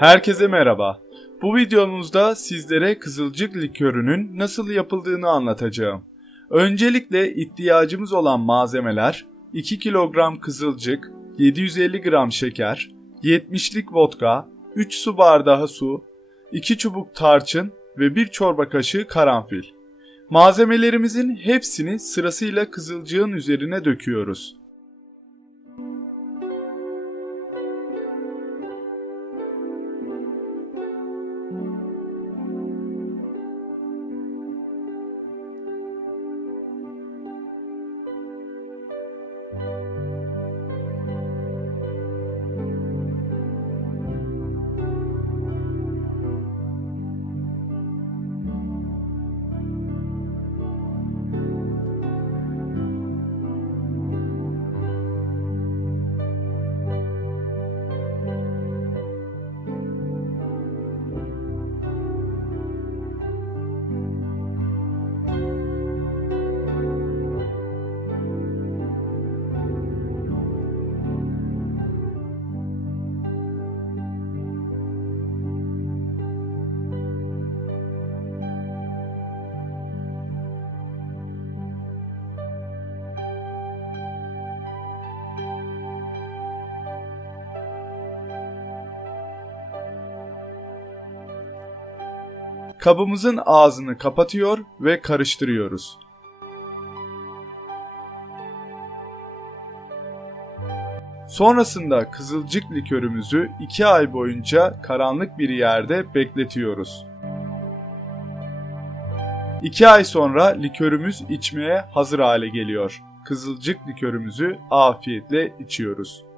Herkese merhaba. Bu videomuzda sizlere kızılcık likörünün nasıl yapıldığını anlatacağım. Öncelikle ihtiyacımız olan malzemeler 2 kilogram kızılcık, 750 gram şeker, 70'lik vodka, 3 su bardağı su, 2 çubuk tarçın ve 1 çorba kaşığı karanfil. Malzemelerimizin hepsini sırasıyla kızılcığın üzerine döküyoruz. Kabımızın ağzını kapatıyor ve karıştırıyoruz. Sonrasında kızılcık likörümüzü 2 ay boyunca karanlık bir yerde bekletiyoruz. 2 ay sonra likörümüz içmeye hazır hale geliyor. Kızılcık likörümüzü afiyetle içiyoruz.